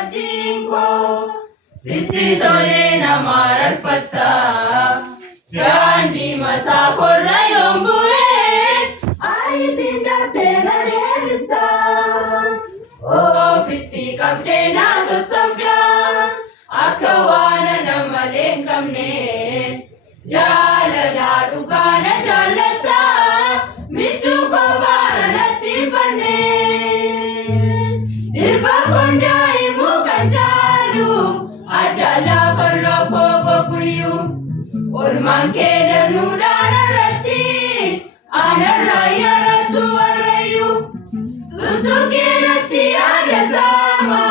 wajinko sitti tole nama rarfatta Grandi mata korra yombu'e ayitiin daftee na deebista ofitti qabdee na sossobda akka waan namallee hin qabne jaalala dhugaa na jaallata michuu kofaara natti hin banne jirba kondaa himuu kan jaalu adda lafarra fogo guyyuu Olman keda nudana rati anarra yaratu arrayu Tutu kenati ada tama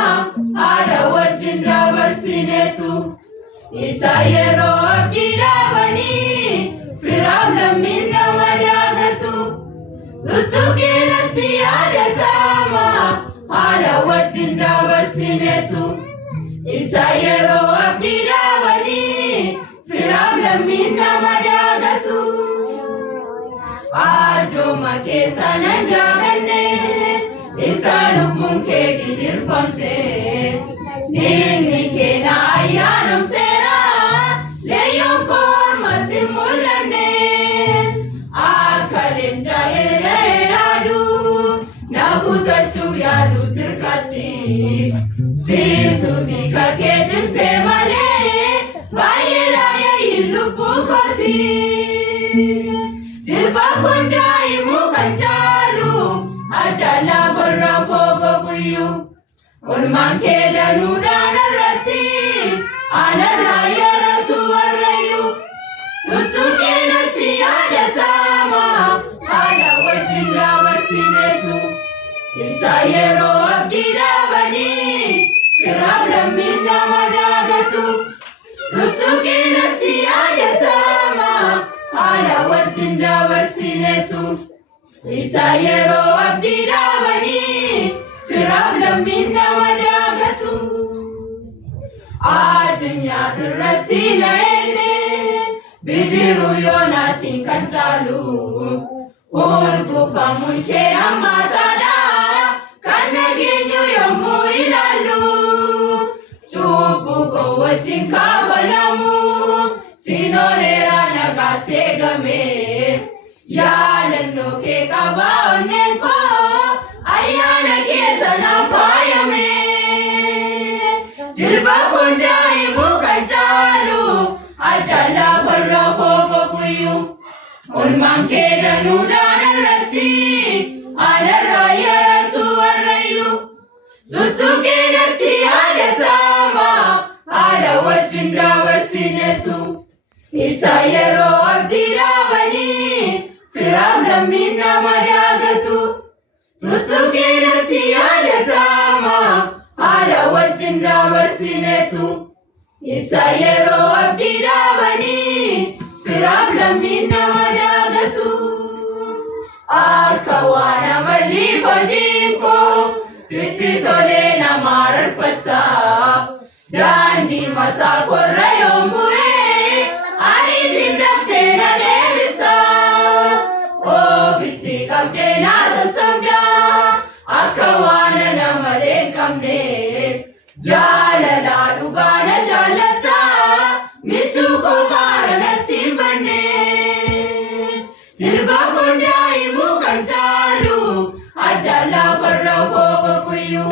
ada wajinda barsinetu Isa yero abdi dabani firam laminna madagatu Tutu kenati ada tama ada wajinda barsinetu Isa yero abdi dabani Firam laminna madagatu Arjo make sanandaganne Isanu munke gidirfamte Ningni kena ayyanam sera Leyon kormati mulane Akalen jayele adu Nabutachu yadu sirkati Situ dika kejim semale Bayera Lubukoti Jirba konda imu kanjalu Adala barra fogo kuyu Ulman keda nudana rati Anarra yaratu arrayu Tutu kenati ada tama Ada wajinda barsinetu Isa yero abdi dabani Kiram laminna madagatu Tutu kenati ada tama Ada wajinda barsinetu Isa yero abdi dabani Firam laminna madagatu Adunya dirratti na ene Bidiru yonasin kan chalu Urgufamun shee ammatada Kan nageenyu yommu ilalu Chubbu ko wajjin kaabalamu Sinolera nagate game Yaalanno kee qaba onneen koo Ayyaana keessa na faayame Jirba kondaa himuu kan jaalu Adda lafarra fogo guyyu Olmaan kee danuudhaan irratti Anarra yaratu arrayu Tuttu keenatti yaadatama Ada wajinda barsinetu Isa yero abdi dabani Firam laminna madagatu Tuttu keenatti yaadatama Ada wajinda barsinetu Isa yero abdi dabani Firam laminna madagatu Akka waan amalli fajinko Sitti tole nama rarfatta Daandii mataa korra yombu'e Ayitiin daftee na deebista Ofitti qabdee na sossobda Akka waan namallee hin qabne Jaalala dhugaa na jaallata Michuu kofaara natti hin banne Jirba kondaa himuu kan jaalu Adda lafarra fogo guyyu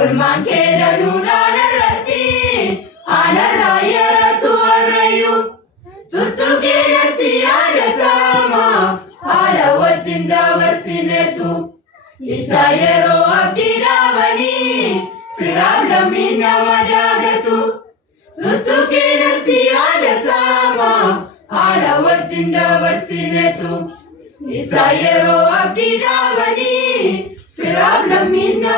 Olmaan kee danuudhaan irratti Anarra yaratu arrayu Tuttu keenatti yaadatama Ada wajinda barsinetu Isa yero abdi dabani Firam laminna madagatu Tuttu keenatti yaadatama Ada wajinda barsinetu Isa yero abdi dabani Firam laminna